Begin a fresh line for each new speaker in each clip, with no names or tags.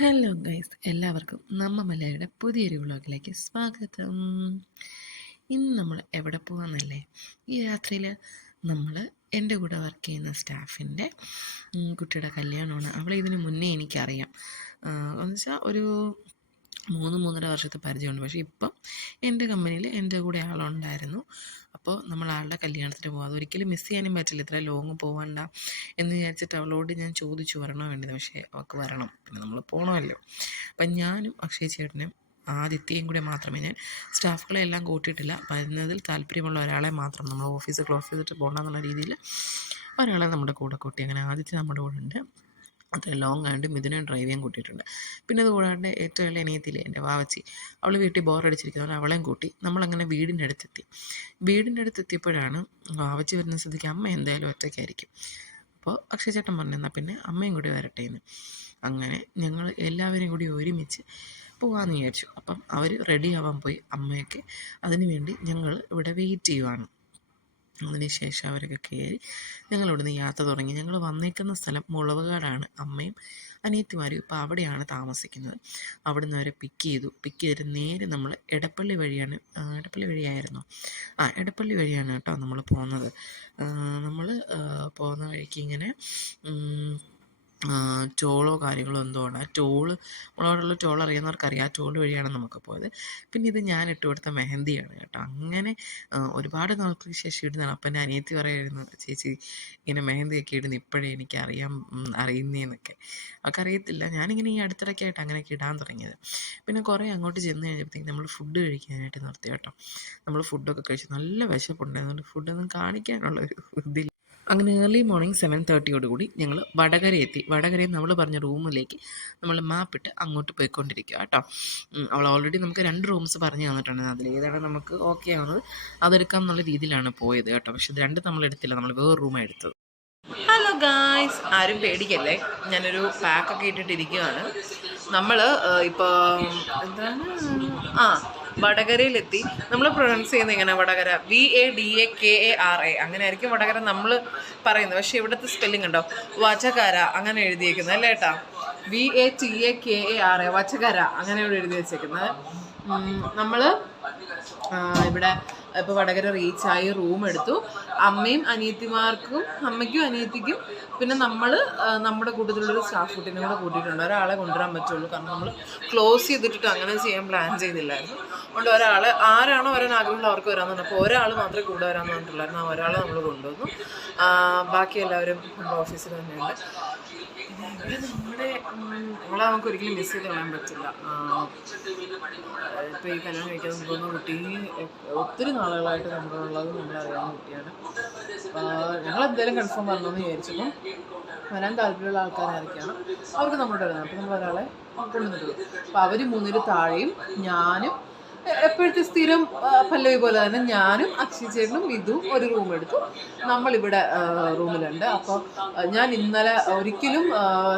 Hello guys എല്ലാവർക്കും നമ്മ മലയാളിയുടെ പുതിയൊരു വ്ളോഗിലേക്ക് സ്വാഗതം. ഇന്ന് നമ്മൾ എവിടെ പോകാമെന്നല്ലേ ഈ രാത്രിയിൽ നമ്മൾ എന്റെ കൂടെ വർക്ക് ചെയ്യുന്ന സ്റ്റാഫിന്റെ കുട്ടിയുടെ കല്യാണമാണ്. അവളെ ഇതിന് മുന്നേ എനിക്കറിയാം. എന്ന് വെച്ചാൽ ഒരു മൂന്ന് മൂന്നര വർഷത്തെ പരിചയമുണ്ട്. പക്ഷേ ഇപ്പം എന്റെ കമ്പനിയിൽ എന്റെ കൂടെ ആളുണ്ടായിരുന്നു. അപ്പോൾ നമ്മൾ ആളുടെ കല്യാണത്തിന് പോകാം. അതൊരിക്കലും മിസ് ചെയ്യാനും പറ്റില്ല. ഇത്ര ലോങ് പോകണ്ട എന്ന് വിചാരിച്ചിട്ട് അവളോട് ഞാൻ ചോദിച്ചു വരണോ വേണ്ടത് പക്ഷേ അവൾക്ക് വരണം. പിന്നെ നമ്മൾ പോകണമല്ലോ അപ്പം ഞാനും അക്ഷയ് ചേട്ടനും ആദിത്യയും കൂടെ മാത്രമേ ഞാൻ സ്റ്റാഫുകളെ എല്ലാം കൂട്ടിയിട്ടില്ല. വരുന്നതിൽ താല്പര്യമുള്ള ഒരാളെ മാത്രം നമ്മൾ ഓഫീസ് ക്ലോസ് ചെയ്തിട്ട് പോകണമെന്നുള്ള രീതിയിൽ ഒരാളെ നമ്മുടെ കൂടെ കൂട്ടി. അങ്ങനെ ആദിത്യം നമ്മുടെ കൂടെ ഉണ്ട്. അത്ര ലോങ് ആയതുകൊണ്ട് മിഥുനെ ഡ്രൈവ് ചെയ്യാൻ കൂട്ടിയിട്ടുണ്ട്. പിന്നെ അത് കൂടാണ്ട് ഏറ്റവും ഇളയ അനിയത്തില്ലേ എന്റെ വാവച്ചി അവൾ വീട്ടിൽ ബോറടിച്ചിരിക്കുന്നവർ അവളെയും കൂട്ടി നമ്മളങ്ങനെ വീടിന്റെ അടുത്തെത്തി. വീടിന്റെ അടുത്തെത്തിയപ്പോഴാണ് വാവച്ചി വരുന്ന സ്ഥിതിക്ക് അമ്മ എന്തായാലും ഒറ്റയ്ക്കായിരിക്കും. അപ്പോൾ അക്ഷയ ചേട്ടൻ പറഞ്ഞു പിന്നെ അമ്മയും കൂടി വരട്ടെ എന്ന്. അങ്ങനെ ഞങ്ങൾ എല്ലാവരും കൂടി ഒരുമിച്ച് പോകാമെന്ന് വിചാരിച്ചു. അപ്പം അവർ റെഡി ആവാൻ പോയി അമ്മയൊക്കെ. അതിനുവേണ്ടി ഞങ്ങൾ ഇവിടെ വെയിറ്റ് ചെയ്യുവാണ്. അതിന് ശേഷം അവരൊക്കെ കയറി ഞങ്ങൾ ഇവിടുന്ന് യാത്ര തുടങ്ങി. ഞങ്ങൾ വന്നേക്കുന്ന സ്ഥലം മുളവുകാടാണ്. അമ്മയും അനിയത്തിമാരും ഇപ്പോൾ അവിടെയാണ് താമസിക്കുന്നത്. അവിടുന്ന് അവരെ പിക്ക് ചെയ്തു. പിക്ക് ചെയ്തിട്ട് നേരെ നമ്മൾ എടപ്പള്ളി വഴിയാണ് എടപ്പള്ളി വഴിയായിരുന്നു. ആ എടപ്പള്ളി വഴിയാണ് കേട്ടോ നമ്മൾ പോകുന്നത് നമ്മൾ പോകുന്ന വഴിക്ക് ഇങ്ങനെ ടോളോ കാര്യങ്ങളോ എന്തോ ആണ്. ആ ടോൾ നമ്മളവിടെയുള്ള ടോൾ അറിയാവുന്നവർക്കറിയാം ആ ടോൾ വഴിയാണ് നമുക്ക് പോയത്. പിന്നെ ഇത് ഞാൻ ഇട്ട് കൊടുത്ത മെഹന്തിയാണ് കേട്ടോ. അങ്ങനെ ഒരുപാട് നാൾക്ക് ശേഷം ഇടുന്നതാണ്. അപ്പം എന്റെ അനിയത്തി പറയുന്നു ചേച്ചി ഇങ്ങനെ മെഹന്തിയൊക്കെ ഇടുന്ന ഇപ്പോഴേ എനിക്ക് അറിയാം അറിയുന്നതെന്നൊക്കെ അവർക്ക് അറിയത്തില്ല ഞാനിങ്ങനെ ഈ അടുത്തിടയ്ക്കായിട്ട് അങ്ങനെ ഇടാൻ തുടങ്ങിയത്. പിന്നെ കുറേ അങ്ങോട്ട് ചെന്ന് കഴിഞ്ഞപ്പോഴത്തേക്കും നമ്മൾ ഫുഡ് കഴിക്കാനായിട്ട് നിർത്തി കേട്ടോ. നമ്മൾ ഫുഡൊക്കെ കഴിച്ചു നല്ല വിശപ്പുണ്ടായിരുന്നു ഫുഡൊന്നും കാണിക്കാനുള്ള ഒരു ഇതില്ല. അങ്ങനെ ഏർലി മോർണിംഗ് സെവൻ തേർട്ടിയോടുകൂടി ഞങ്ങൾ വടകര എത്തി വടകരയിൽ നമ്മൾ പറഞ്ഞ റൂമിലേക്ക് നമ്മൾ മാപ്പ് ഇട്ട് അങ്ങോട്ട് പോയിക്കൊണ്ടിരിക്കുക കേട്ടോ. അവൾ ഓൾറെഡി നമുക്ക് രണ്ട് റൂംസ് പറഞ്ഞു തന്നിട്ടുണ്ട് അതിൽ. ഏതാണ് നമുക്ക് ഓക്കെ ആവുന്നത് അതെടുക്കാം എന്നുള്ള രീതിയിലാണ് പോയത് കേട്ടോ. പക്ഷെ ഇത് രണ്ട് നമ്മൾ എടുത്തില്ല. നമ്മൾ വേറെ റൂമാണ് എടുത്തത്. ഹലോ ഗായ്സ് ആരും പേടിക്കല്ലേ? ഞാനൊരു പാക്കൊക്കെ ഇട്ടിട്ടിരിക്കുകയാണ് നമ്മൾ ഇപ്പോൾ എന്താണ്? ആ വടകരയിലെത്തി. നമ്മൾ പ്രൊനൗൺസ് ചെയ്യുന്നത് ഇങ്ങനെ Vadakara. V A D A K A R A അങ്ങനെ ആയിരിക്കും വടകര നമ്മൾ പറയുന്നത്. പക്ഷേ ഇവിടുത്തെ സ്പെല്ലിംഗ് ഉണ്ടോ? വചകര. അങ്ങനെ എഴുതിയേക്കുന്നത് അല്ലേ ഏട്ടാ? V A T A K A R A വചകര. അങ്ങനെ ഇവിടെ എഴുതി വെച്ചേക്കുന്നത്. നമ്മൾ ഇവിടെ ഇപ്പോൾ വടകര റീച്ചായി റൂം എടുത്തു. അമ്മയും അനിയത്തിമാർക്കും അമ്മയ്ക്കും അനിയത്തിക്കും പിന്നെ നമ്മൾ നമ്മുടെ കൂട്ടത്തിലുള്ളൊരു സ്റ്റാഫ് കുട്ടീനെ കൂടെ കൂട്ടിയിട്ടുണ്ട്. ഒരാളെ കൊണ്ടുവരാൻ പറ്റുള്ളൂ. കാരണം നമ്മൾ ക്ലോസ് ചെയ്തിട്ടിട്ട് അങ്ങനെ ചെയ്യാൻ പ്ലാൻ ചെയ്തില്ലായിരുന്നു. അതുകൊണ്ട് ഒരാൾ ആരാണോ വരാൻ ആഗ്രഹമുള്ള അവർക്ക് വരാമെന്ന് തന്നെ അപ്പോൾ ഒരാൾ മാത്രമേ കൂടെ വരാമെന്ന് പറഞ്ഞിട്ടുള്ളായിരുന്നു. ആ ഒരാളെ നമ്മൾ കൊണ്ടുവന്നു. ബാക്കി എല്ലാവരും നമ്മുടെ ഓഫീസിൽ തന്നെയുണ്ട്. നമ്മുടെ നമ്മളെ നമുക്ക് ഒരിക്കലും മിസ് ചെയ്ത് കളയാൻ പറ്റില്ല. ഇപ്പോൾ ഈ കല്യാണം കഴിക്കാൻ പോകുന്ന കുട്ടി ഒത്തിരി നാളുകളായിട്ട് നമ്മളുള്ളത് നമ്മളറിയാവുന്ന കുട്ടിയാണ്. ഞങ്ങൾ എന്തായാലും കൺഫേം പറഞ്ഞു വിചാരിച്ചപ്പോൾ വരാൻ താല്പര്യമുള്ള ആൾക്കാരായിരിക്കണം അവർക്ക് നമ്മളോട് വരുന്നത് അപ്പോൾ നമ്മൾ ഒരാളെ കൊണ്ടുവന്നിട്ടുള്ളൂ. അപ്പോൾ അവർ മൂന്നിൽ താഴെയും ഞാനും എപ്പോഴത്തെ സ്ഥിരം പല്ലവി പോലെ തന്നെ ഞാനും അക്ഷി ചേട്ടനും ഇതും ഒരു റൂം എടുത്തു. നമ്മളിവിടെ റൂമിലുണ്ട് അപ്പോൾ ഞാൻ ഇന്നലെ ഒരിക്കലും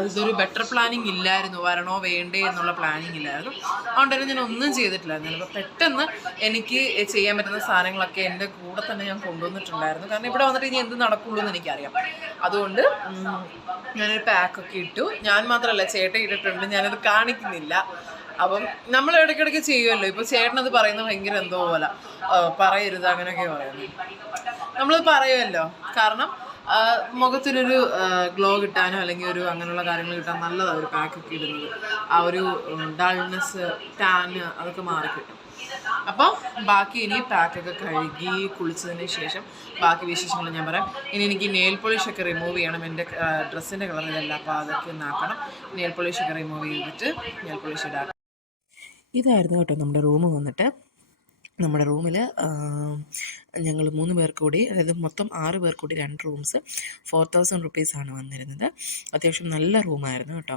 ഇതൊരു ബെറ്റർ പ്ലാനിങ് ഇല്ലായിരുന്നു. വരണോ വേണ്ടേ എന്നുള്ള പ്ലാനിങ് ഇല്ലായിരുന്നു. അതുകൊണ്ട് തന്നെ ഞാൻ ഒന്നും ചെയ്തിട്ടില്ലായിരുന്നു അപ്പോൾ പെട്ടെന്ന് എനിക്ക് ചെയ്യാൻ പറ്റുന്ന സാധനങ്ങളൊക്കെ എന്റെ കൂടെ തന്നെ ഞാൻ കൊണ്ടുവന്നിട്ടുണ്ടായിരുന്നു. കാരണം ഇവിടെ വന്നിട്ട് ഇനി എന്ത് നടക്കുള്ളൂ എന്ന് എനിക്കറിയാം. അതുകൊണ്ട് ഞാനൊരു പാക്കൊക്കെ ഇട്ടു. ഞാൻ മാത്രമല്ല ചേട്ടൻ ഇട്ടിട്ടുണ്ട്. ഞാനത് കാണിക്കുന്നില്ല. അപ്പം നമ്മൾ ഇടയ്ക്കിടയ്ക്ക് ചെയ്യുമല്ലോ. ഇപ്പൊ ചേട്ടനത് പറയുന്നത് ഭയങ്കര എന്തോ പോലെ. പറയരുത് അങ്ങനെയൊക്കെ പറയുന്നു. നമ്മൾ പറയുമല്ലോ. കാരണം മുഖത്തിനൊരു ഗ്ലോ കിട്ടാനോ അല്ലെങ്കിൽ ഒരു അങ്ങനെയുള്ള കാര്യങ്ങൾ കിട്ടാൻ നല്ലതാണ് ഒരു പാക്കൊക്കെ ഇടുന്നത്. ആ ഒരു ഡൾനെസ് ടാന് അതൊക്കെ മാറി കിട്ടും. അപ്പോൾ ബാക്കി ഇനി പാക്കൊക്കെ കഴുകി കുളിച്ചതിന് ശേഷം ബാക്കി വിശേഷങ്ങൾ ഞാൻ പറയാം. ഇനി എനിക്ക് നെയിൽ പോളിഷ് ഒക്കെ റിമൂവ് ചെയ്യണം. എന്റെ ഡ്രസ്സിന്റെ കളർ അപ്പോൾ അതൊക്കെ ഒന്നാക്കണം നെയിൽ പോളിഷ് ഒക്കെ റിമൂവ് ചെയ്തിട്ട് നെയിൽ പോളിഷ് ഇടാം. ഇതായിരുന്നു കേട്ടോ നമ്മുടെ റൂം വന്നിട്ട്. നമ്മുടെ റൂമിൽ ഞങ്ങൾ മൂന്ന് പേർ കൂടി അതായത് മൊത്തം ആറ് പേർ കൂടി രണ്ട് റൂംസ് ഫോർ തൗസൻഡ് റുപ്പീസാണ് വന്നിരുന്നത്. അത്യാവശ്യം നല്ല റൂമായിരുന്നു കേട്ടോ.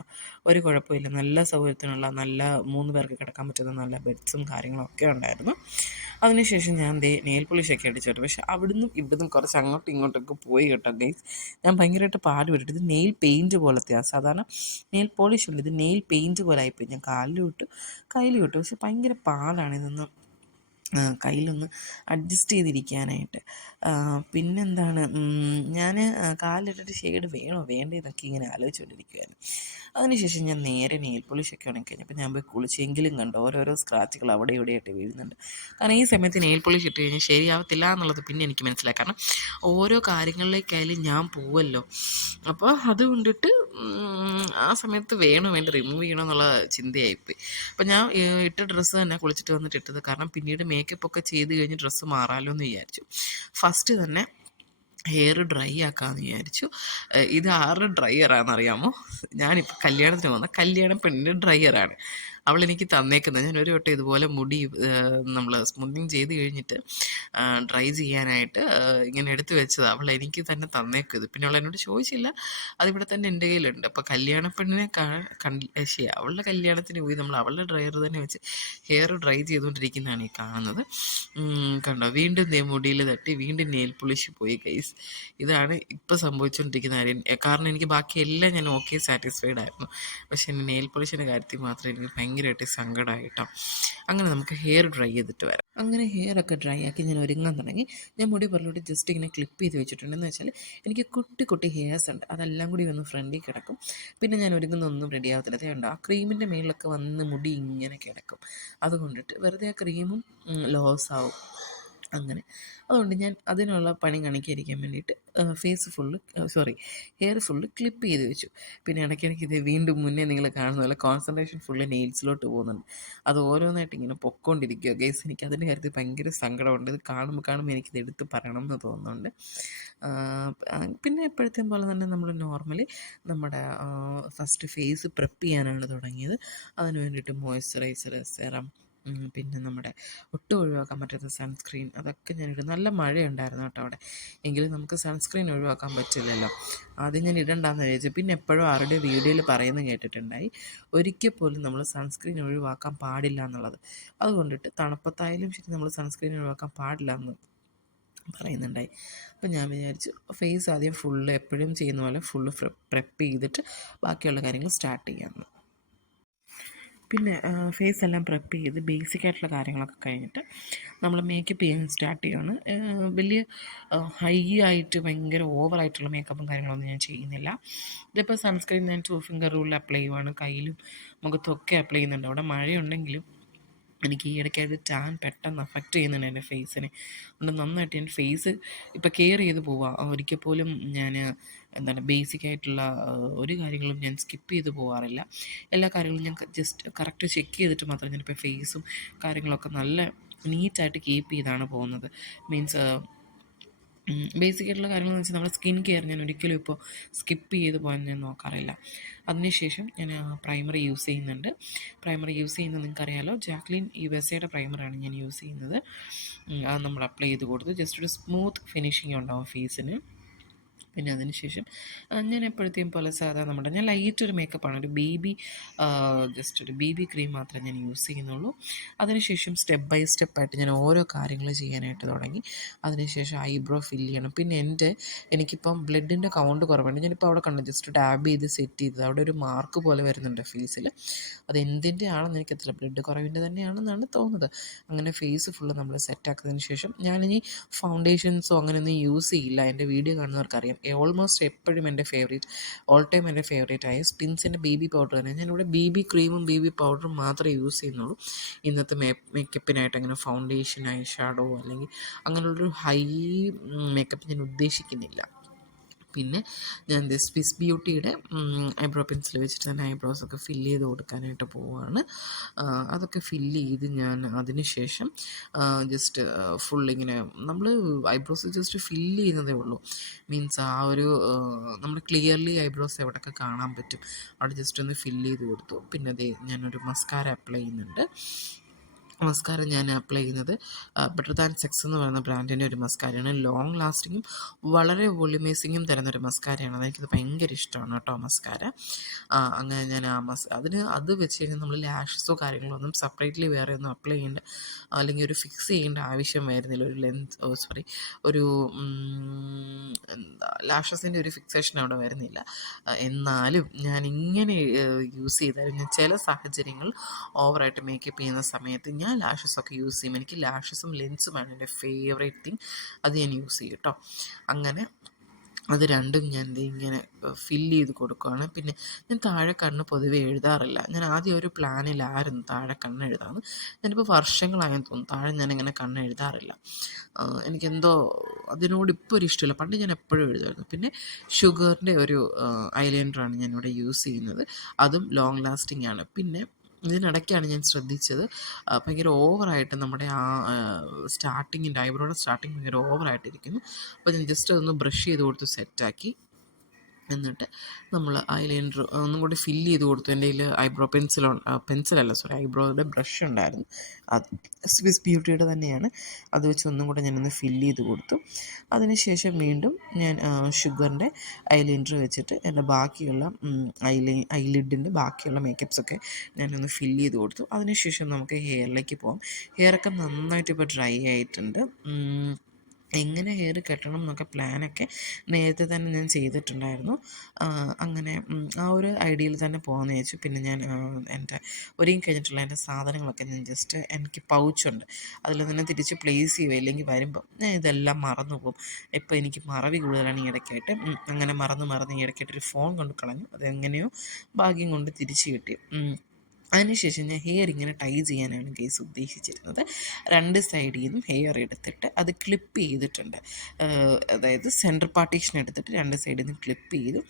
ഒരു കുഴപ്പമില്ല. നല്ല സൗകര്യത്തിനുള്ള നല്ല മൂന്ന് പേർക്ക് കിടക്കാൻ പറ്റുന്ന നല്ല ബെഡ്സും കാര്യങ്ങളും ഒക്കെ ഉണ്ടായിരുന്നു. അതിനുശേഷം ഞാൻ ദേ നെയിൽ പോളിഷൊക്കെ അടിച്ചിട്ട് പക്ഷെ അവിടുന്ന് ഇവിടുന്ന് കുറച്ച് അങ്ങോട്ടും ഇങ്ങോട്ടൊക്കെ പോയി കേട്ടോ ഗൈസ്. ഞാൻ ഭയങ്കരമായിട്ട് പാട് വിട്ടിട്ട് ഇത് നെയിൽ പെയിന്റ് പോലത്തെയാണ് സാധാരണ നെയിൽ പോളിഷ് ഉണ്ട് ഇത് നെയിൽ പെയിന്റ് പോലെ ആയിപ്പോയി. ഞാൻ കാലിൽ വിട്ടു കയ്യിൽ വിട്ടു പക്ഷെ ഭയങ്കര പാടാണ് ഇതൊന്നും.
കയ്യിലൊന്ന് അഡ്ജസ്റ്റ് ചെയ്തിരിക്കാനായിട്ട്. പിന്നെന്താണ് ഞാൻ കാലിട്ടിട്ട് ഷെയ്ഡ് വേണോ? വേണ്ടേ എന്നൊക്കെ ഇങ്ങനെ ആലോചിച്ചുകൊണ്ടിരിക്കുകയായിരുന്നു അതിനുശേഷം ഞാൻ നേരെ നെയിൽ പോളിഷൊക്കെ ഉണക്കി കഴിഞ്ഞപ്പോൾ ഞാൻ പോയി കുളിച്ചെങ്കിലും കണ്ടു. ഓരോരോ സ്ക്രാച്ചുകൾ അവിടെ ഇവിടെയായിട്ട് വീഴുന്നുണ്ട്. കാരണം ഈ സമയത്ത് നെയിൽ പോളിഷ് ഇട്ട് കഴിഞ്ഞാൽ ശരിയാവത്തില്ല എന്നുള്ളത് പിന്നെ എനിക്ക് മനസ്സിലായി. കാരണം ഓരോ കാര്യങ്ങളിലേക്കായാലും ഞാൻ പോവല്ലോ. അപ്പോൾ അതുകൊണ്ടിട്ട് കൊണ്ടിട്ട് ആ സമയത്ത് വേണോ? വേണ്ട? റിമൂവ് ചെയ്യണമെന്നുള്ള ചിന്തയായിപ്പോയി. അപ്പോൾ ഞാൻ ഇട്ട ഡ്രസ്സ് തന്നെ കുളിച്ചിട്ട് വന്നിട്ട് ഇട്ടത്. കാരണം പിന്നീട് മേക്കപ്പ് ഒക്കെ ചെയ്ത് കഴിഞ്ഞ് ഡ്രസ്സ് മാറാമല്ലോ എന്ന് വിചാരിച്ചു. ഫസ്റ്റ് തന്നെ ഹെയർ ഡ്രൈ ആക്കാമെന്ന് വിചാരിച്ചു. ഇത് ആരുടെ ഡ്രയറാണെന്ന് അറിയാമോ ഞാനിപ്പോൾ കല്യാണത്തിന് വന്ന കല്യാണ പെണ്ണിന്റെ ഡ്രയറാണ്. അവൾ എനിക്ക് തന്നേക്കുന്നത്. ഞാൻ ഒരു വട്ടം ഇതുപോലെ മുടി നമ്മൾ സ്മൂത്തിങ് ചെയ്ത് കഴിഞ്ഞിട്ട് ഡ്രൈ ചെയ്യാനായിട്ട് ഇങ്ങനെ എടുത്തു വെച്ചത്. അവൾ എനിക്ക് തന്നെ തന്നേക്കും പിന്നെ അവൾ എന്നോട് ചോദിച്ചില്ല അതിവിടെ തന്നെ എന്റെ കയ്യിലുണ്ട്. അപ്പോൾ കല്യാണ പെണ്ണിനെ കണ്ടി ശരി അവളുടെ കല്യാണത്തിന് പോയി നമ്മൾ അവളുടെ ഡ്രയർ തന്നെ വെച്ച് ഹെയർ ഡ്രൈ ചെയ്തുകൊണ്ടിരിക്കുന്നതാണ് ഈ കാണുന്നത്. കണ്ടോ? വീണ്ടും മുടിയിൽ തട്ടി വീണ്ടും നെയിൽ പോളിഷ് പോയി ഗൈസ് ഇതാണ് ഇപ്പോൾ സംഭവിച്ചുകൊണ്ടിരിക്കുന്ന കാര്യം. കാരണം എനിക്ക് ബാക്കി എല്ലാം ഞാൻ ഓക്കെ സാറ്റിസ്ഫൈഡ് ആയിരുന്നു. പക്ഷേ നെയിൽ പൊളിഷിന്റെ കാര്യത്തിൽ മാത്രമേ എനിക്ക് ഭയങ്കരമായിട്ട് സങ്കടമായിട്ടോ അങ്ങനെ നമുക്ക് ഹെയർ ഡ്രൈ ചെയ്തിട്ട് വരാം. അങ്ങനെ ഹെയർ ഒക്കെ ഡ്രൈ ആക്കി ഞാൻ ഒരുങ്ങാൻ തുടങ്ങി. ഞാൻ മുടി പറഞ്ഞോട്ട് ജസ്റ്റ് ഇങ്ങനെ ക്ലിപ്പ് ചെയ്ത് വെച്ചിട്ടുണ്ടെന്ന് വെച്ചാൽ എനിക്ക് കുട്ടി കുട്ടി ഹെയർസ് ഉണ്ട്. അതെല്ലാം കൂടി വന്ന് ഫ്രണ്ടിൽ കിടക്കും. പിന്നെ ഞാൻ ഒരുങ്ങുന്നൊന്നും റെഡി ആവത്തില്ല. അതേ ഉണ്ട് ആ ക്രീമിന്റെ മേളിലൊക്കെ വന്ന് മുടി ഇങ്ങനെ കിടക്കും. അതുകൊണ്ടിട്ട് വെറുതെ ആ ക്രീമും ലോസ് ആവും. അങ്ങനെ. അതുകൊണ്ട് ഞാൻ അതിനുള്ള പണി കാണിക്കാതിരിക്കാൻ വേണ്ടിയിട്ട് face full sorry hair full clip ചെയ്ത് വെച്ചു. പിന്നെ ഇടയ്ക്കിടയ്ക്ക് ഇത് വീണ്ടും മുന്നേ നിങ്ങൾ കാണുന്ന പോലെ കോൺസെൻട്രേഷൻ ഫുള്ള് നെയിൽസിലോട്ട് പോകുന്നുണ്ട്. അത് ഓരോന്നായിട്ട് ഇങ്ങനെ പൊക്കോണ്ടിരിക്കുക ഗൈസ് എനിക്ക് അതിന്റെ കാര്യത്തിൽ ഭയങ്കര സങ്കടമുണ്ട്. ഇത് കാണുമ്പോൾ കാണുമ്പോൾ എനിക്കിത് എടുത്ത് പറയണം എന്ന് തോന്നുന്നുണ്ട് പിന്നെ എപ്പോഴത്തെയും പോലെ തന്നെ നമ്മൾ നോർമലി നമ്മുടെ ഫസ്റ്റ് ഫേസ് പ്രെപ്പ് ചെയ്യാനാണ് തുടങ്ങിയത്. അതിന് വേണ്ടിയിട്ട് മോയ്സ്ചറൈസർ സെറം പിന്നെ നമ്മുടെ ഒട്ടും ഒഴിവാക്കാൻ പറ്റുന്ന സൺസ്ക്രീൻ അതൊക്കെ ഞാൻ ഇടും നല്ല മഴയുണ്ടായിരുന്നു കേട്ടോ അവിടെ. എങ്കിലും നമുക്ക് സൺസ്ക്രീൻ ഒഴിവാക്കാൻ പറ്റില്ലല്ലോ. ആദ്യം ഞാൻ ഇടണ്ടെന്ന് വിചാരിച്ചു. പിന്നെ എപ്പോഴും ആരുടെ വീഡിയോയിൽ പറയുന്നത് കേട്ടിട്ടുണ്ടായി. ഒരിക്കൽ പോലും നമ്മൾ സൺസ്ക്രീൻ ഒഴിവാക്കാൻ പാടില്ല എന്നുള്ളത്. അതുകൊണ്ടിട്ട് തണുപ്പത്തായാലും ശരി നമ്മൾ സൺസ്ക്രീൻ ഒഴിവാക്കാൻ പാടില്ല എന്ന് പറയുന്നുണ്ടായി. അപ്പോൾ ഞാൻ വിചാരിച്ചു ഫേസ് ആദ്യം ഫുള്ള് എപ്പോഴും ചെയ്യുന്ന പോലെ ഫുള്ള് പ്രെപ്പ് ചെയ്തിട്ട് ബാക്കിയുള്ള കാര്യങ്ങൾ സ്റ്റാർട്ട് ചെയ്യാമെന്ന് പിന്നെ ഫേസ് എല്ലാം പ്രെപ്പ് ചെയ്ത് ബേസിക് ആയിട്ടുള്ള കാര്യങ്ങളൊക്കെ കഴിഞ്ഞിട്ട് നമ്മൾ മേക്കപ്പ് ചെയ്യാൻ സ്റ്റാർട്ട് ചെയ്യുകയാണ് വലിയ ഹൈ ആയിട്ട് ഭയങ്കര ഓവറായിട്ടുള്ള മേക്കപ്പും കാര്യങ്ങളൊന്നും ഞാൻ ചെയ്യുന്നില്ല. ഇതിപ്പോൾ സൺസ്ക്രീൻ ഞാൻ ടു ഫിംഗർ റൂളിൽ അപ്ലൈ ചെയ്യുവാണ്. കയ്യിലും മുഖത്തൊക്കെ അപ്ലൈ ചെയ്യുന്നുണ്ട്. അവിടെ മഴയുണ്ടെങ്കിലും എനിക്ക് ഈ ഇടയ്ക്കായിട്ട് ടാൻ പെട്ടെന്ന് അഫക്റ്റ് ചെയ്യുന്നുണ്ട് എന്റെ ഫേസിനെ അതുകൊണ്ട് നന്നായിട്ട് എന്റെ ഫേസ് ഇപ്പോൾ കെയർ ചെയ്ത് പോവാം. ഒരിക്കൽ പോലും ഞാൻ എന്താണ് ബേസിക് ആയിട്ടുള്ള ഒരു കാര്യങ്ങളും ഞാൻ സ്കിപ്പ് ചെയ്ത് പോകാറില്ല എല്ലാ കാര്യങ്ങളും ഞാൻ ജസ്റ്റ് കറക്റ്റ് ചെക്ക് ചെയ്തിട്ട് മാത്രം ഞാനിപ്പോൾ ഫേസും കാര്യങ്ങളൊക്കെ നല്ല നീറ്റായിട്ട് കീപ്പ് ചെയ്താണ് പോകുന്നത്. മീൻസ് ബേസിക് ആയിട്ടുള്ള കാര്യങ്ങളെന്ന് വെച്ചാൽ നമ്മുടെ സ്കിൻ കെയർ ഞാൻ ഒരിക്കലും ഇപ്പോൾ സ്കിപ്പ് ചെയ്ത് പോകാൻ ഞാൻ നോക്കാറില്ല. അതിനുശേഷം ഞാൻ പ്രൈമറി യൂസ് ചെയ്യുന്നുണ്ട്. പ്രൈമറി യൂസ് ചെയ്യുന്നത് നിങ്ങൾക്കറിയാലോ ജാക്ലിൻ യു എസ് എയുടെ പ്രൈമറാണ് ഞാൻ യൂസ് ചെയ്യുന്നത്. അത് നമ്മൾ അപ്ലൈ ചെയ്ത് കൊടുത്ത് ജസ്റ്റ് ഒരു സ്മൂത്ത് ഫിനിഷിംഗ് ഉണ്ടാവും ഫേസിന് പിന്നെ അതിനുശേഷം ഞാൻ എപ്പോഴത്തെയും പോലെ സാധാ നമ്മുടെ ഞാൻ ലൈറ്റ് ഒരു മേക്കപ്പാണ് ഒരു ബേബി ജസ്റ്റ് ഒരു ബേബി ക്രീം മാത്രമേ ഞാൻ യൂസ് ചെയ്യുന്നുള്ളൂ. അതിനുശേഷം സ്റ്റെപ്പ് ബൈ സ്റ്റെപ്പായിട്ട് ഞാൻ ഓരോ കാര്യങ്ങൾ ചെയ്യാനായിട്ട് തുടങ്ങി. അതിനുശേഷം ഐബ്രോ ഫില്ല് ചെയ്യണം. പിന്നെ എന്റെ എനിക്കിപ്പം ബ്ലഡിന്റെ കൗണ്ട് കുറവുണ്ട്. ഞാനിപ്പോൾ അവിടെ കണ്ടു ജസ്റ്റ് ടാബ് ചെയ്ത് സെറ്റ് ചെയ്തത്. അവിടെ ഒരു മാർക്ക് പോലെ വരുന്നുണ്ട് ഫേസിൽ അത് എന്തിന്റെ ആണെന്ന് എനിക്കത്തില്ല ബ്ലഡ് കുറവിന്റെ തന്നെയാണെന്നാണ് തോന്നുന്നത്. അങ്ങനെ ഫേസ് ഫുള്ള് നമ്മൾ സെറ്റാക്കിയതിന് ശേഷം ഞാനിനി ഫൗണ്ടേഷൻസോ അങ്ങനെയൊന്നും യൂസ് ചെയ്യില്ല. എന്റെ വീഡിയോ കാണുന്നവർക്കറിയാം. ഓൾമോസ്റ്റ് എപ്പോഴും എന്റെ ഫേവറേറ്റ് ഓൾ ടൈം എന്റെ ഫേവറേറ്റ് ആയ സ്പിൻസിന്റെ ബേബി പൗഡർ തന്നെ. ഞാനിവിടെ ബേബി ക്രീമും ബേബി പൗഡറും മാത്രമേ യൂസ് ചെയ്യുന്നുള്ളൂ. ഇന്നത്തെ മേ മേക്കപ്പിനായിട്ട് അങ്ങനെ ഫൗണ്ടേഷൻ ഐ ഷാഡോ അല്ലെങ്കിൽ അങ്ങനെയുള്ളൊരു ഹൈ മേക്കപ്പ് ഞാൻ ഉദ്ദേശിക്കുന്നില്ല. പിന്നെ ഞാൻ സ്വിസ് ബ്യൂട്ടിയുടെ ഐബ്രോ പെൻസിൽ വെച്ചിട്ട് തന്നെ ഐബ്രോസ് ഒക്കെ ഫില്ല് ചെയ്ത് കൊടുക്കാനായിട്ട് പോവുകയാണ് അതൊക്കെ ഫില്ല് ചെയ്ത് ഞാൻ അതിനുശേഷം ജസ്റ്റ് ഫുൾ ഇങ്ങനെ നമ്മൾ ഐബ്രോസ് ജസ്റ്റ് ഫില്ല് ചെയ്യുന്നതേ ഉള്ളൂ. മീൻസ് ആ ഒരു നമ്മൾ ക്ലിയർലി ഐബ്രോസ് എവിടെയൊക്കെ കാണാൻ പറ്റും അവിടെ ജസ്റ്റ് ഒന്ന് ഫില്ല് ചെയ്ത് കൊടുത്തു. പിന്നെ അതേ ഞാനൊരു മസ്കാര അപ്ലൈ ചെയ്യുന്നുണ്ട്. മസ്കാര ഞാൻ അപ്ലൈ ചെയ്യുന്നത്. ബെറ്റർ ദാൻ സെക്സ് എന്ന് പറയുന്ന ബ്രാൻഡിന്റെ ഒരു മസ്കാരയാണ് ലോങ് ലാസ്റ്റിങ്ങും വളരെ വോളിമൈസിങ്ങും തരുന്ന ഒരു മസ്കാരയാണ് അതെനിക്കത് ഭയങ്കര ഇഷ്ടമാണ് കേട്ടോ മസ്കാര. അങ്ങനെ ഞാൻ ആ മസ് അതിന് അത് വെച്ച് കഴിഞ്ഞാൽ നമ്മൾ ലാഷസോ കാര്യങ്ങളോ ഒന്നും സെപ്പറേറ്റ്ലി വേറെ ഒന്നും അപ്ലൈ ചെയ്യേണ്ട അല്ലെങ്കിൽ ഒരു ഫിക്സ് ചെയ്യേണ്ട ആവശ്യം വരുന്നില്ല. ഒരു ലെങ്ത് സോറി ഒരു എന്താ ലാഷസിന്റെ ഒരു ഫിക്സേഷൻ അവിടെ വരുന്നില്ല. എന്നാലും ഞാൻ ഇങ്ങനെ യൂസ് ചെയ്താലും ഞാൻ ചില സാഹചര്യങ്ങൾ ഓവറായിട്ട് മേക്കപ്പ് ചെയ്യുന്ന സമയത്ത് ഞാൻ ലാഷസ് ഒക്കെ യൂസ് ചെയ്യും. എനിക്ക് ലാഷസും ലെൻസുമാണ് എന്റെ ഫേവറേറ്റ് തിങ് അത് ഞാൻ യൂസ് ചെയ്യും കേട്ടോ അങ്ങനെ അത് രണ്ടും ഞാൻ ഇങ്ങനെ ഫില്ല് ചെയ്ത് കൊടുക്കുകയാണ് പിന്നെ ഞാൻ താഴെ കണ്ണ് പൊതുവെ എഴുതാറില്ല. ഞാൻ ആദ്യം ഒരു പ്ലാനിലായിരുന്നു താഴെ കണ്ണ് എഴുതാമെന്ന് ഞാനിപ്പോൾ വർഷങ്ങളായെന്ന് തോന്നുന്നു. താഴെ ഞാൻ ഇങ്ങനെ കണ്ണ് എഴുതാറില്ല. എനിക്കെന്തോ അതിനോട് ഇപ്പോൾ ഒരു ഇഷ്ടമില്ല. പണ്ട് ഞാൻ എപ്പോഴും എഴുതുമായിരുന്നു. പിന്നെ ഷുഗറിന്റെ ഒരു ഐലൈനറാണ് ഞാനിവിടെ യൂസ് ചെയ്യുന്നത്. അതും ലോങ് ലാസ്റ്റിംഗ് ആണ്. പിന്നെ ഇതിനിടയ്ക്കാണ് ഞാൻ ശ്രദ്ധിച്ചത്. ഭയങ്കര ഓവറായിട്ട് നമ്മുടെ ആ സ്റ്റാർട്ടിങ്ങിന്റെ ഐബ്രോയുടെ സ്റ്റാർട്ടിങ് ഭയങ്കര ഓവറായിട്ടിരിക്കുന്നു. അപ്പോൾ ഞാൻ ജസ്റ്റ് അതൊന്ന് ബ്രഷ് ചെയ്ത് കൊടുത്ത് സെറ്റാക്കി. എന്നിട്ട് നമ്മൾ ഐലൈനർ ഒന്നും കൂടി ഫില്ല് ചെയ്ത് കൊടുത്തു. എന്റെ കയ്യിൽ ഐബ്രോ പെൻസിൽ പെൻസിലല്ല സോറി ഐബ്രോയുടെ ബ്രഷ് ഉണ്ടായിരുന്നു. അത് സ്വിസ് ബ്യൂട്ടിയുടെ തന്നെയാണ്. അത് വെച്ച് ഒന്നും കൂടെ ഞാനൊന്ന് ഫില്ല് ചെയ്ത് കൊടുത്തു. അതിനുശേഷം വീണ്ടും ഞാൻ ഷുഗറിന്റെ ഐലൈനർ വെച്ചിട്ട് എന്റെ ബാക്കിയുള്ള ഐലൈ ഐലിഡിന്റെ ബാക്കിയുള്ള മേക്കപ്സൊക്കെ ഞാനൊന്ന് ഫില്ല് ചെയ്ത് കൊടുത്തു. അതിനുശേഷം നമുക്ക് ഹെയറിലേക്ക് പോകാം ഹെയറൊക്കെ നന്നായിട്ട് ഇപ്പോൾ ഡ്രൈ ആയിട്ടുണ്ട്. എങ്ങനെ കയറി കെട്ടണം എന്നൊക്കെ പ്ലാനൊക്കെ നേരത്തെ തന്നെ ഞാൻ ചെയ്തിട്ടുണ്ടായിരുന്നു. അങ്ങനെ ആ ഒരു ഐഡിയയിൽ തന്നെ പോകാമെന്ന് ചോദിച്ചു പിന്നെ ഞാൻ എന്റെ ഒരുങ്ങി കഴിഞ്ഞിട്ടുള്ള എന്റെ സാധനങ്ങളൊക്കെ ഞാൻ ജസ്റ്റ് എനിക്ക് പൗച്ചുണ്ട് അതിൽ തന്നെ തിരിച്ച് പ്ലേസ് ചെയ്യുക. ഇല്ലെങ്കിൽ വരുമ്പം ഞാൻ ഇതെല്ലാം മറന്നു പോകും. ഇപ്പോൾ എനിക്ക് മറവി കൂടുതലാണ് ഈ ഇടയ്ക്കായിട്ട്. അങ്ങനെ മറന്ന് മറന്ന് ഈ ഇടയ്ക്കായിട്ട് ഒരു ഫോൺ കൊണ്ട് കളഞ്ഞു. അതെങ്ങനെയോ ഭാഗ്യം കൊണ്ട് തിരിച്ച് കിട്ടി. അതിനുശേഷം ഞാൻ ഹെയർ ഇങ്ങനെ ടൈ ചെയ്യാനാണ് കേസ് ഉദ്ദേശിച്ചിരുന്നത്. രണ്ട് സൈഡിൽ നിന്നും ഹെയർ എടുത്തിട്ട് അത് ക്ലിപ്പ് ചെയ്തിട്ടുണ്ട്. അതായത് സെന്റർ പാർട്ടീഷൻ എടുത്തിട്ട് രണ്ട് സൈഡിൽ നിന്ന് ക്ലിപ്പ് ചെയ്തു.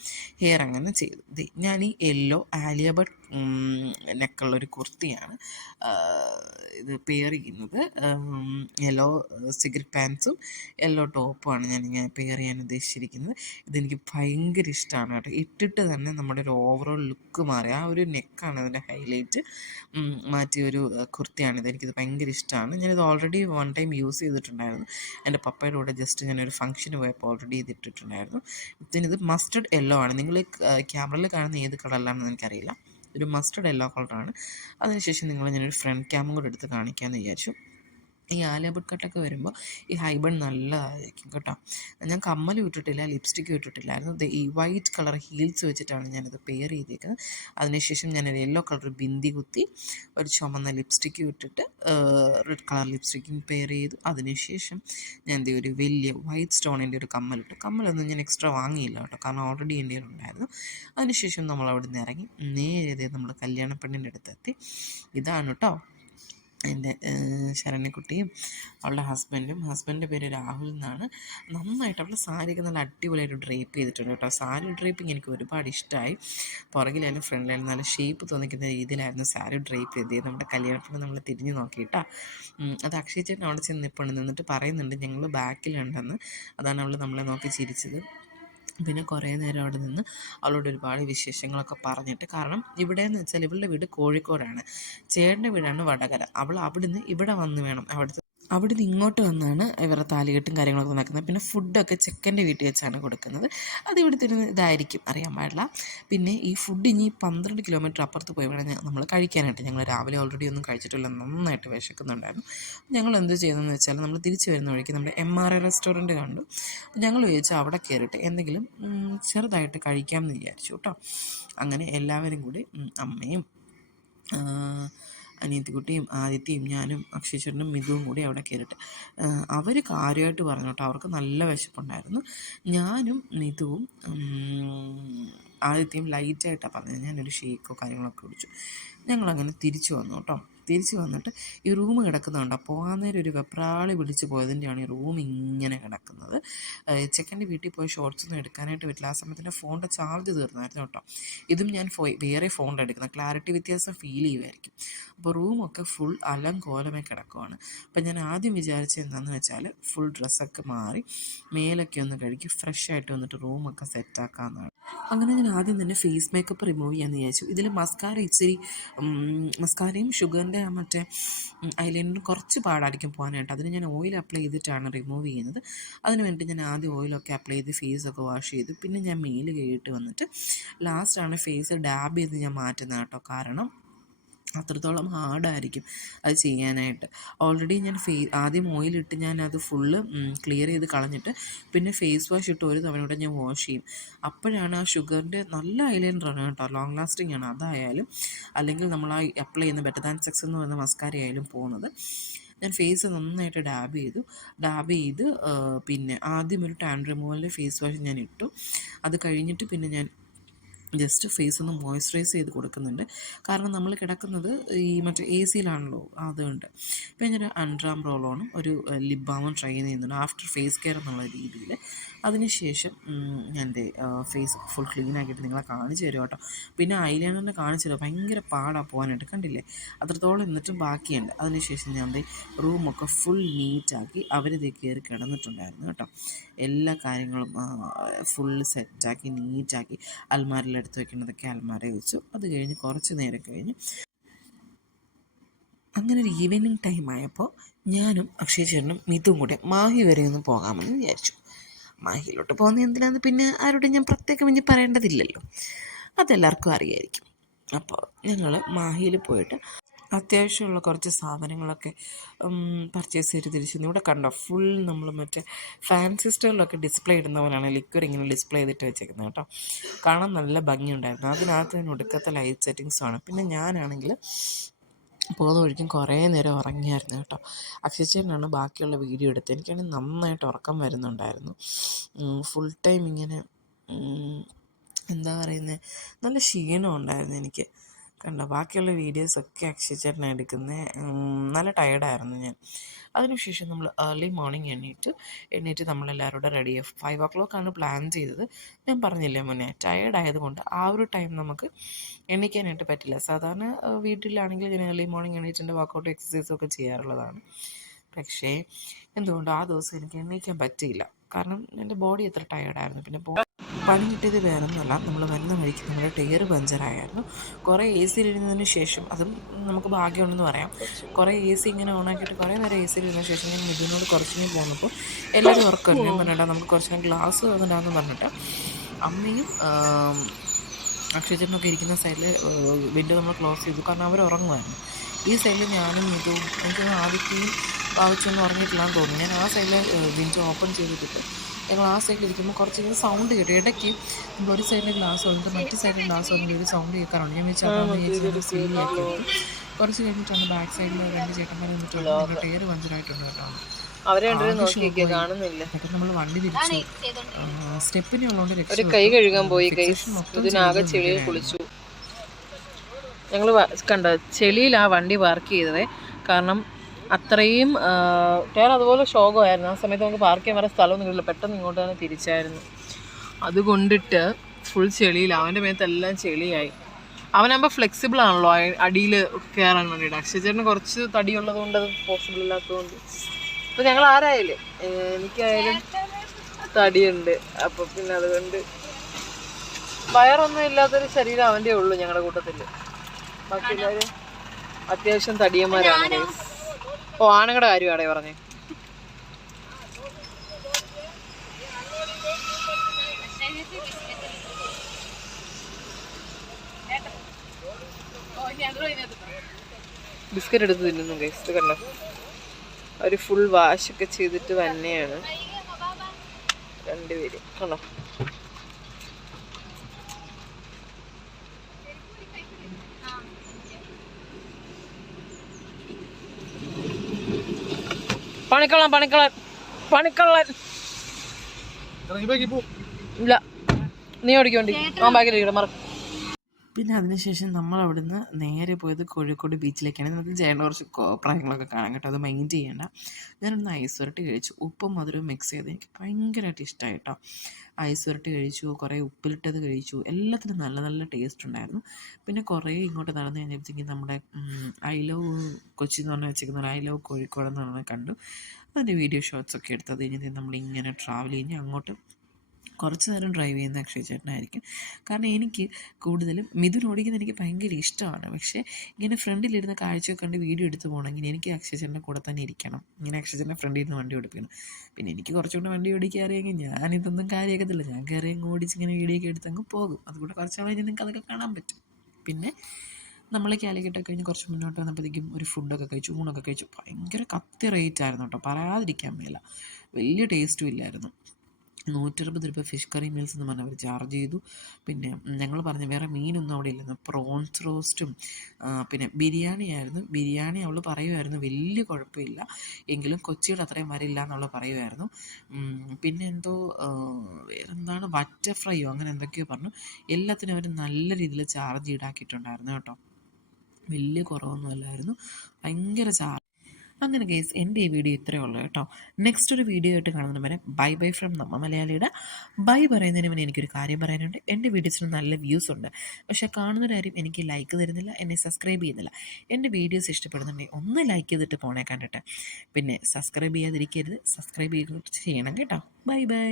ഹെയർ അങ്ങനെ ചെയ്തു. ഞാൻ ഈ യെല്ലോ ആലിയ ബട്ട് നെക്കുള്ളൊരു കുർത്തിയാണ്. ഇത് പെയർ ചെയ്യുന്നത്. യെല്ലോ സിഗരറ്റ് പാൻസും യെല്ലോ ടോപ്പുമാണ് ഞാനിങ്ങനെ പെയർ ചെയ്യാൻ ഉദ്ദേശിച്ചിരിക്കുന്നത്. ഇതെനിക്ക് ഭയങ്കര ഇഷ്ടമാണ് കേട്ടോ. ഇട്ടിട്ട് തന്നെ നമ്മുടെ ഒരു ഓവറോൾ ലുക്ക് മാറി. ആ ഒരു നെക്കാണ് അതിന്റെ ഹൈലൈറ്റ് മാറ്റിയ ഒരു കുർത്തിയാണ് കുർത്തിയാണിത് എനിക്കിത് ഭയങ്കര ഇഷ്ടമാണ് ഞാനിത് ഓൾറെഡി വൺ ടൈം യൂസ് ചെയ്തിട്ടുണ്ടായിരുന്നു. എന്റെ പപ്പയുടെ കൂടെ ജസ്റ്റ് ഞാനൊരു ഫംഗ്ഷന് പോയപ്പോൾ ഓൾറെഡി ഇത് ഇട്ടിട്ടുണ്ടായിരുന്നു. പിന്നെ ഇത് മസ്റ്റർഡ് യെല്ലോ ആണ്. നിങ്ങൾ ക്യാമറയിൽ കാണുന്ന ഏത് കളറിലാണെന്ന് എനിക്കറിയില്ല. ഒരു മസ്റ്റർഡ് യെല്ലോ കളറാണ് അതിനുശേഷം നിങ്ങൾ ഞാനൊരു ഫ്രണ്ട് ക്യാമും കൂടെ എടുത്ത് കാണിക്കാമെന്ന് വിചാരിച്ചു. ഈ ആലിയബട്ട് കട്ടൊക്കെ വരുമ്പോൾ ഈ ഹൈബൺ നല്ലതായിരിക്കും കേട്ടോ. ഞാൻ കമ്മൽ ഇട്ടിട്ടില്ല ലിപ്സ്റ്റിക്കും ഇട്ടിട്ടില്ലായിരുന്നു. ഈ വൈറ്റ് കളർ ഹീൽസ് വെച്ചിട്ടാണ് ഞാനത് പെയർ ചെയ്തേക്കുന്നത്. അതിനുശേഷം ഞാൻ ഒരു യെല്ലോ കളർ ബിന്ദി കുത്തി ഒരു ചുമന്ന ലിപ്സ്റ്റിക്കും ഇട്ടിട്ട് റെഡ് കളർ ലിപ്സ്റ്റിക്കും പെയർ ചെയ്തു. അതിനുശേഷം ഞാൻ ദേ ഒരു വലിയ വൈറ്റ് സ്റ്റോണിന്റെ ഒരു കമ്മലിട്ടു കമ്മലൊന്നും ഞാൻ എക്സ്ട്രാ വാങ്ങിയില്ല കേട്ടോ കാരണം ഓൾറെഡി എന്റെ ഉണ്ടായിരുന്നു അതിനുശേഷം നമ്മൾ അവിടെ നിന്ന് ഇറങ്ങി. നേരെ നമ്മൾ കല്യാണ പെണ്ണിന്റെ അടുത്തെത്തി. ഇതാണ് കേട്ടോ എന്റെ ശരണ്യക്കുട്ടിയും അവളുടെ ഹസ്ബൻഡും ഹസ്ബൻഡിന്റെ പേര് രാഹുൽ എന്നാണ്. നന്നായിട്ട് അവളുടെ സാരിയൊക്കെ നല്ല അടിപൊളിയായിട്ട് ഡ്രേപ്പ് ചെയ്തിട്ടുണ്ട് കേട്ടോ. സാരി ഡ്രേപ്പിംഗ് എനിക്ക് ഒരുപാട് ഇഷ്ടമായി പുറകിലായാലും ഫ്രണ്ടിലായാലും നല്ല ഷേപ്പ് തോന്നിക്കുന്ന രീതിയിലായിരുന്നു സാരി ഡ്രേപ്പ് ചെയ്തത്. നമ്മുടെ കല്യാണത്തിന് നമ്മൾ തിരിഞ്ഞു നോക്കിയിട്ടാ. അത് അക്ഷയ ചേട്ടൻ അവിടെ ചെന്ന് നിന്നിട്ട് പറയുന്നുണ്ട് ഞങ്ങൾ ബാക്കിലുണ്ടെന്ന് അതാണ് അവൾ നമ്മളെ നോക്കി ചിരിച്ചത്. പിന്നെ കുറേ നേരം അവിടെ നിന്ന് അവളോട് ഒരുപാട് വിശേഷങ്ങളൊക്കെ പറഞ്ഞിട്ട് കാരണം ഇവിടെ എന്ന് വെച്ചാൽ ഇവളുടെ വീട് കോഴിക്കോടാണ്. ചേട്ടന്റെ വീടാണ് വടകര. അവൾ അവിടുന്ന് ഇവിടെ വന്ന് വേണം അവിടുത്തെ അവിടുന്ന് ഇങ്ങോട്ട് വന്നാണ് ഇവരുടെ താലികെട്ടും കാര്യങ്ങളൊക്കെ നടക്കുന്നത്. പിന്നെ ഫുഡൊക്കെ ചെക്കന്റെ വീട്ടിൽ വെച്ചാണ് കൊടുക്കുന്നത്. അത് ഇവിടുത്തെ ഒരു ഇതായിരിക്കും അറിയാൻ പാടില്ല. പിന്നെ ഈ ഫുഡ് ഇനി പന്ത്രണ്ട് കിലോമീറ്റർ അപ്പുറത്ത് പോയി വേണം നമ്മൾ കഴിക്കാനായിട്ട്. ഞങ്ങൾ രാവിലെ ഓൾറെഡി ഒന്നും കഴിച്ചിട്ടില്ല. നന്നായിട്ട് വിശക്കുന്നുണ്ടായിരുന്നു. ഞങ്ങൾ എന്ത് ചെയ്തതെന്ന് വെച്ചാൽ നമ്മൾ തിരിച്ചു വരുന്ന വഴിക്ക് നമ്മുടെ എം ആർ ഐ റെസ്റ്റോറന്റ് കണ്ടു. ഞങ്ങൾ വിചാരിച്ചു അവിടെ കയറിയിട്ട് എന്തെങ്കിലും ചെറുതായിട്ട് കഴിക്കാമെന്ന് വിചാരിച്ചു കേട്ടോ. അങ്ങനെ എല്ലാവരും കൂടി അമ്മയും അനിയത്തിക്കുട്ടിയും ആദിത്യയും ഞാനും അക്ഷയച്ചേട്ടനും മിഥുവും കൂടി അവിടെ കയറിയിട്ട് അവർ കാര്യമായിട്ട് പറഞ്ഞു കേട്ടോ. അവർക്ക് നല്ല വിശപ്പുണ്ടായിരുന്നു. ഞാനും മിഥുവും ആദിത്യം ലൈറ്റായിട്ടാണ് പറഞ്ഞത്. ഞാനൊരു ഷേക്കോ കാര്യങ്ങളൊക്കെ കുടിച്ചു. ഞങ്ങളങ്ങനെ തിരിച്ചു വന്നു കേട്ടോ. തിരിച്ചു വന്നിട്ട് ഈ റൂം കിടക്കുന്നുണ്ട് പോകാൻ നേരം ഒരു വെപ്രാളി വിളിച്ച് പോയതിന്റെയാണ് ഈ റൂം ഇങ്ങനെ കിടക്കുന്നത്. ചെക്കന്റെ വീട്ടിൽ പോയി ഷോർട്സ് ഒന്നും എടുക്കാനായിട്ട് പറ്റില്ല. ആ സമയത്ത് എന്റെ ഫോണിന്റെ ചാർജ് തീർന്നായിരുന്നു കേട്ടോ. ഇതും ഞാൻ വേറെ ഫോണിൽ എടുക്കുന്നത്. ക്ലാരിറ്റി വ്യത്യാസം ഫീൽ ചെയ്യുമായിരിക്കും. അപ്പോൾ റൂമൊക്കെ ഫുൾ അലങ്കോലമേ കിടക്കുവാണ്. അപ്പം ഞാൻ ആദ്യം വിചാരിച്ചത് എന്താണെന്ന് വെച്ചാൽ ഫുൾ ഡ്രസ്സൊക്കെ മാറി മേലൊക്കെ ഒന്ന് കഴുകി ഫ്രഷ് ആയിട്ട് വന്നിട്ട് റൂമൊക്കെ സെറ്റാക്കാമെന്നാണ് അങ്ങനെ ഞാൻ ആദ്യം തന്നെ ഫേസ് മേക്കപ്പ് റിമൂവ് ചെയ്യാമെന്ന് വിചാരിച്ചു. ഇതിൽ മസ്കാര ഇച്ചിരി മസ്കാരയും ഷുഗറിന്റെ മറ്റേ ഐലൈനറും കുറച്ച് പാടായിരിക്കും പോകാനായിട്ട് അതിന് ഞാൻ ഓയിൽ അപ്ലൈ ചെയ്തിട്ടാണ് റിമൂവ് ചെയ്യുന്നത്. അതിന് വേണ്ടി ഞാൻ ആദ്യം ഓയിലൊക്കെ അപ്ലൈ ചെയ്ത് ഫേസൊക്കെ വാഷ് ചെയ്തു. പിന്നെ ഞാൻ മെയിൽ കഴുകിയിട്ട് വന്നിട്ട് ലാസ്റ്റാണ് ഫേസ് ഡാബ് ചെയ്ത് ഞാൻ മാറ്റുന്നത് കേട്ടോ. കാരണം അത്രത്തോളം ഹാർഡായിരിക്കും അത് ചെയ്യാനായിട്ട്. ഓൾറെഡി ഞാൻ ഫേ ആദ്യം ഓയിലിട്ട് ഞാൻ അത് ഫുള്ള് ക്ലിയർ ചെയ്ത് കളഞ്ഞിട്ട് പിന്നെ ഫേസ് വാഷ് ഇട്ട് ഒരു തവണ കൂടെ ഞാൻ വാഷ് ചെയ്യും. അപ്പോഴാണ് ആ ഷുഗറിന്റെ നല്ല ഐലൈനറാണ് കേട്ടോ. ലോങ് ലാസ്റ്റിംഗ് ആണ്. അതായാലും അല്ലെങ്കിൽ നമ്മൾ ആ അപ്ലൈ ചെയ്യുന്ന ബെറ്റർ ദാൻ സെക്സ് എന്ന് പറയുന്ന മസ്കാര ആയാലും പോകുന്നത്. ഞാൻ ഫേസ് നന്നായിട്ട് ഡാബ് ചെയ്തു. ഡാബ് ചെയ്ത് പിന്നെ ആദ്യം ഒരു ടാൻ റിമൂവലിന്റെ ഫേസ് വാഷ് ഞാൻ ഇട്ടു. അത് കഴിഞ്ഞിട്ട് പിന്നെ ഞാൻ ജസ്റ്റ് ഫേസ് ഒന്ന് മോയ്സ്ചറൈസ് ചെയ്ത് കൊടുക്കുന്നുണ്ട്. കാരണം നമ്മൾ കിടക്കുന്നത് ഈ മറ്റേ എ സിയിലാണല്ലോ അതുകൊണ്ട്. പിന്നെ ഞാനൊരു അൺഡ്രാം റോളോണും ഒരു ലിപ് ബാമും ട്രൈ ചെയ്യുന്നുണ്ട്. ആഫ്റ്റർ ഫേസ് കെയർ എന്നുള്ള രീതിയിൽ. അതിനുശേഷം ഞാൻ എന്റെ ഫേസ് ഫുൾ ക്ലീൻ ആക്കിയിട്ട് നിങ്ങളെ കാണിച്ചു തരും കേട്ടോ. പിന്നെ ഐലൈനറിനെ കാണിച്ചു തരും ഭയങ്കര പാടാണ് പോകാനായിട്ട് കണ്ടില്ലേ? അത്രത്തോളം എന്നിട്ടും ബാക്കിയുണ്ട്. അതിനുശേഷം ഞാൻ എന്റെ റൂമൊക്കെ ഫുൾ നീറ്റാക്കി അവരിത് കയറി കിടന്നിട്ടുണ്ടായിരുന്നു കേട്ടോ. എല്ലാ കാര്യങ്ങളും ഫുൾ സെറ്റാക്കി നീറ്റാക്കി അൽമാരിലെടുത്ത് വെക്കുന്നതൊക്കെ അൽമാരയിൽ വെച്ചു. അത് കഴിഞ്ഞ് കുറച്ച് നേരം കഴിഞ്ഞ് അങ്ങനെ ഒരു ഈവനിങ് ടൈം ആയപ്പോൾ ഞാനും അക്ഷയ ചേട്ടനും മിതും കൂടെ മാഹി വരെ ഒന്ന് പോകാമെന്ന് വിചാരിച്ചു. മാഹിയിലോട്ട് പോകുന്ന എന്തിനാന്ന് പിന്നെ ആരോടും ഞാൻ പ്രത്യേകം ഇനി പറയേണ്ടതില്ലല്ലോ. അതെല്ലാവർക്കും അറിയായിരിക്കും. അപ്പോൾ ഞങ്ങൾ മാഹിയിൽ പോയിട്ട് അത്യാവശ്യമുള്ള കുറച്ച് സാധനങ്ങളൊക്കെ പർച്ചേസ് ചെയ്ത് തിരിച്ചു ഇവിടെ കണ്ടോ ഫുൾ നമ്മൾ മറ്റേ ഫാൻസി സ്റ്റോറിലൊക്കെ ഡിസ്പ്ലേ ഇടുന്ന പോലെയാണ് ലിക്വിഡ് ഇങ്ങനെ ഡിസ്പ്ലേ ചെയ്തിട്ട് വെച്ചേക്കുന്നത് കേട്ടോ. കാണാൻ നല്ല ഭംഗിയുണ്ടായിരുന്നു. അതിനകത്ത് തന്നെ ഒടുക്കത്തെ ലൈറ്റ് സെറ്റിങ്സുമാണ് പിന്നെ ഞാനാണെങ്കിൽ പോകുന്ന വഴിക്കും കുറേ നേരം ഉറങ്ങിയായിരുന്നു കേട്ടോ. അക്ഷയച്ചേട്ടനാണ് ബാക്കിയുള്ള വീഡിയോ എടുത്തത്. എനിക്കാണെങ്കിൽ നന്നായിട്ട് ഉറക്കം വരുന്നുണ്ടായിരുന്നു. ഫുൾ ടൈം ഇങ്ങനെ എന്താ പറയുന്നത് നല്ല ക്ഷീണം ഉണ്ടായിരുന്നു എനിക്ക്. കണ്ടോ? ബാക്കിയുള്ള വീഡിയോസൊക്കെ ചേട്ടനെ എടുക്കുന്നത് നല്ല ടയർഡായിരുന്നു ഞാൻ. അതിനുശേഷം നമ്മൾ ഏർലി മോർണിംഗ് എണ്ണീറ്റ് എണ്ണീറ്റ് നമ്മളെല്ലാവരും കൂടെ റെഡി ഫൈവ് ഓ ക്ലോക്കാണ് പ്ലാൻ ചെയ്തത്. ഞാൻ പറഞ്ഞില്ലേ മുന്നേ ടയേർഡ് ആയതുകൊണ്ട് ആ ഒരു ടൈം നമുക്ക് എണ്ണിക്കാനായിട്ട് പറ്റില്ല. സാധാരണ വീട്ടിലാണെങ്കിൽ ഞാൻ ഏർലി മോർണിംഗ് എണ്ണീറ്റിന്റെ വർക്കൗട്ട് എക്സസൈസും ഒക്കെ ചെയ്യാറുള്ളതാണ്. പക്ഷേ എന്തുകൊണ്ടോ ആ ദിവസം എനിക്ക് എണ്ണീക്കാൻ പറ്റിയില്ല? കാരണം എന്റെ ബോഡി എത്ര ടയേർഡായിരുന്നു പിന്നെ പണി കിട്ടിയത് വേറെ ഒന്നുമല്ല നമ്മൾ വരുന്ന വഴിക്ക് നമ്മുടെ ടയർ പഞ്ചറായിരുന്നു കുറേ എ സിയിലിരുന്നതിന് ശേഷം അതും നമുക്ക് ഭാഗ്യമുണ്ടെന്ന് പറയാം. കുറേ എ സി ഇങ്ങനെ ഓണാക്കിയിട്ട് കുറേ നേരം എ സിയിലിരുന്ന ശേഷം ഞാൻ മിഥുനോട് കുറച്ചിനും പോന്നപ്പോൾ എല്ലാവരും ഉറക്കം ഞാൻ പറഞ്ഞിട്ടാ നമുക്ക് കുറച്ച് ഗ്ലാസ് തന്നിട്ടാന്ന് പറഞ്ഞിട്ട് അമ്മയും ആം, അക്ഷയചേട്ടനൊക്കെ ഇരിക്കുന്ന സൈഡിൽ വിൻഡോ നമ്മൾ ക്ലോസ് ചെയ്തു. കാരണം അവർ ഉറങ്ങുമായിരുന്നു. ഈ സൈഡിൽ ഞാനും മിഥുവും എനിക്ക് ആദ്യത്തെയും ഭാവിച്ചൊന്നും ഉറങ്ങിയിട്ടില്ലാന്ന് തോന്നുന്നു. ഞാൻ ആ സൈഡിൽ വിൻഡോ ഓപ്പൺ ചെയ്തിട്ട് സൈഡിൽ ഇരിക്കുമ്പോൾ കുറച്ച് ഇങ്ങനെ സൗണ്ട് കേട്ടു. ഇടയ്ക്ക് നമ്മൾ ഒരു സൈഡിൽ ഗ്ലാസ് വന്നിട്ട് മറ്റു സൈഡിൽ ഗ്ലാസ് വന്നിട്ട് ഒരു സൗണ്ട് കേൾക്കാറുണ്ട്. ഞാൻ വെച്ചാൽ സീരിയാക്കി കുറച്ച് കഴിഞ്ഞിട്ടാണ് ബാക്ക് സൈഡിൽ രണ്ട് ചേട്ടന്മാർ വന്നിട്ടുണ്ട് ടയർ പഞ്ചറായിട്ടുണ്ട് കേട്ടോ.
അവരെ കാണുന്നില്ല.
നമ്മൾ വണ്ടി തിരിച്ചു. സ്റ്റെപ്പിന് ഉള്ളതുകൊണ്ട്
ഒരു കൈ കഴുകാൻ പോയി കൈ ഇതിനാകെ ചെളിയിൽ കുളിച്ചു. ഞങ്ങൾ കണ്ട ചെളിയിൽ ആ വണ്ടി പാർക്ക് ചെയ്തത്. കാരണം അത്രയും ടയർ അതുപോലെ ശോകമായിരുന്നു. ആ സമയത്ത് നമുക്ക് പാർക്ക് ചെയ്യാൻ വേറെ സ്ഥലമൊന്നും കിട്ടില്ല. പെട്ടെന്ന് ഇങ്ങോട്ട് തന്നെ തിരിച്ചായിരുന്നു. അതുകൊണ്ടിട്ട് ഫുൾ ചെളിയിൽ അവന്റെ മേത്തെല്ലാം ചെളിയായി. അവനാകുമ്പോൾ ഫ്ലെക്സിബിൾ ആണല്ലോ അടിയിൽ കയറാൻ വേണ്ടിയിട്ട്. അക്ഷയചേട്ടന് കുറച്ച് തടിയുള്ളത് കൊണ്ട് അത് പോസിബിൾ ഇല്ലാത്തതുകൊണ്ട്. ഇപ്പം ഞങ്ങൾ ആരായാലും എനിക്കായാലും തടിയുണ്ട്. അപ്പോൾ പിന്നെ അതുകൊണ്ട് വയറൊന്നും ഇല്ലാത്തൊരു ശരീരം അവന്റെ ഉള്ളൂ ഞങ്ങളുടെ കൂട്ടത്തിൽ ബാക്കി എല്ലാവരും അത്യാവശ്യം തടിയന്മാരാണ്. ഓ ആണുങ്ങളുടെ കാര്യമാണേ പറഞ്ഞേ? ബിസ്ക്കറ്റ് എടുത്ത് തിന്നുന്നു ഗൈസ് കണ്ടോ? ഒരു ഫുൾ വാഷൊക്കെ ചെയ്തിട്ട് തന്നെയാണ് രണ്ടുപേര്. കണ്ടോ? പണിക്കള്ളൻ പണിക്കള്ളൻ. പണിക്കള്ളൻ. ഇല്ല. നീ ഓടിക്കോണ്ടി. ആ ബാഗിലിരിക്കട്ടെ മറ.
പിന്നെ അതിനുശേഷം നമ്മൾ അവിടുന്ന് നേരെ പോയത് കോഴിക്കോട് ബീച്ചിലേക്കാണ് നമുക്ക് ജയണ്ട കുറച്ച് പ്രായങ്ങളൊക്കെ കാണാൻ കേട്ടോ. അത് മൈൻഡ് ചെയ്യേണ്ട. ഞാനൊന്ന് ഐസ് വരട്ടി കഴിച്ചു. ഉപ്പും മധുരവും മിക്സ് ചെയ്ത് എനിക്ക് ഭയങ്കരമായിട്ട് ഇഷ്ടമായി കേട്ടോ ഐസ് വരട്ടി കഴിച്ചു കുറേ ഉപ്പിലിട്ടത് കഴിച്ചു എല്ലാത്തിനും നല്ല നല്ല ടേസ്റ്റ് ഉണ്ടായിരുന്നു. പിന്നെ കുറേ ഇങ്ങോട്ട് നടന്നു കഴിഞ്ഞപ്പോഴത്തേക്കും നമ്മുടെ ഐ ലവ് കൊച്ചി എന്ന് പറഞ്ഞാൽ വെച്ചിരിക്കുന്ന ഒരു ഐ ലവ് കോഴിക്കോട് എന്ന് പറഞ്ഞാൽ കണ്ടു. അതിന്റെ വീഡിയോ ഷോട്ട്സ് ഒക്കെ എടുത്തത് നമ്മൾ നമ്മളിങ്ങനെ ട്രാവൽ കഴിഞ്ഞ് അങ്ങോട്ട് കുറച്ച് നേരം ഡ്രൈവ് ചെയ്യുന്ന അക്ഷയ് ചേട്ടനായിരിക്കും കാരണം എനിക്ക് കൂടുതലും മിഥുൻ ഓടിക്കുന്നത് എനിക്ക് ഭയങ്കര ഇഷ്ടമാണ്. പക്ഷേ ഇങ്ങനെ ഫ്രണ്ടിലിരുന്ന് കാഴ്ചയൊക്കെ കണ്ട് വീഡിയോ എടുത്ത് പോകണമെങ്കിൽ എനിക്ക് അക്ഷയ് ചേട്ടന്റെ കൂടെ തന്നെ ഇരിക്കണം. ഇങ്ങനെ അക്ഷയ് ചേട്ടന്റെ ഫ്രണ്ടിൽ നിന്ന് വണ്ടി ഓടിപ്പിക്കണം. പിന്നെ എനിക്ക് കുറച്ചുകൂടെ വണ്ടി ഓടിക്കാൻ അറിയാമെങ്കിൽ ഞാനിതൊന്നും കാര്യമാക്കത്തില്ല. ഞാൻ കയറി അങ്ങ് ഓടിച്ച് ഇങ്ങനെ വീഡിയോ ഒക്കെ എടുത്ത് അങ്ങ് പോകും. അതുകൂടെ കുറച്ച് കഴിഞ്ഞ് നിങ്ങൾക്ക് അതൊക്കെ കാണാൻ പറ്റും. പിന്നെ നമ്മൾ കാലിക്കറ്റൊക്കെ കഴിഞ്ഞ് കുറച്ച് മുന്നോട്ട് വന്നപ്പോഴത്തേക്കും ഒരു ഫുഡൊക്കെ കഴിച്ചു ഊണൊക്കെ കഴിച്ചു. ഭയങ്കര കത്തി റേറ്റ് ആയിരുന്നു കേട്ടോ. പറയാതിരിക്കാൻ മേല. വലിയ ടേസ്റ്റും ഇല്ലായിരുന്നു. നൂറ്ററുപത് രൂപ ഫിഷ് കറി മീൽസ് എന്ന് പറഞ്ഞ് അവർ ചാർജ് ചെയ്തു. പിന്നെ ഞങ്ങൾ പറഞ്ഞ വേറെ മീനൊന്നും അവിടെ ഇല്ലെന്ന്. പ്രോൺസ് റോസ്റ്റും പിന്നെ ബിരിയാണി ആയിരുന്നു. ബിരിയാണി അവൾ പറയുമായിരുന്നു വലിയ കുഴപ്പമില്ല. എങ്കിലും കൊച്ചിയുടെ അത്രയും വരില്ല എന്നുള്ള പറയുമായിരുന്നു പിന്നെ എന്തോ വേറെന്താണ്? വറ്റ ഫ്രൈയോ അങ്ങനെ എന്തൊക്കെയോ പറഞ്ഞു. എല്ലാത്തിനും അവർ നല്ല രീതിയിൽ ചാർജ് ഈടാക്കിയിട്ടുണ്ടായിരുന്നു കേട്ടോ. വലിയ കുറവൊന്നും അല്ലായിരുന്നു. ഭയങ്കര ചാർജ് അങ്ങനെ കേസ് എന്റെ ഈ വീഡിയോ ഇത്രയേ ഉള്ളൂ കേട്ടോ. നെക്സ്റ്റ് ഒരു വീഡിയോ ആയിട്ട് കാണുന്ന വരെ ബൈ ബൈ ഫ്രം നമ്മ മലയാളിയുടെ. ബൈ പറയുന്നതിന് മുന്നേ എനിക്കൊരു കാര്യം പറയാനുണ്ട്. എന്റെ വീഡിയോസിന് നല്ല വ്യൂസ് ഉണ്ട്. പക്ഷേ കാണുന്നവരാരും എനിക്ക് ലൈക്ക് തരുന്നില്ല എന്നെ സബ്സ്ക്രൈബ് ചെയ്യുന്നില്ല. എന്റെ വീഡിയോസ് ഇഷ്ടപ്പെടുന്നുണ്ടെങ്കിൽ ഒന്ന് ലൈക്ക് ചെയ്തിട്ട് പോണേ കണ്ടിട്ട്. പിന്നെ സബ്സ്ക്രൈബ് ചെയ്യാതിരിക്കരുത് സബ്സ്ക്രൈബ് ചെയ്ത് ചെയ്യണം കേട്ടോ. Bye bye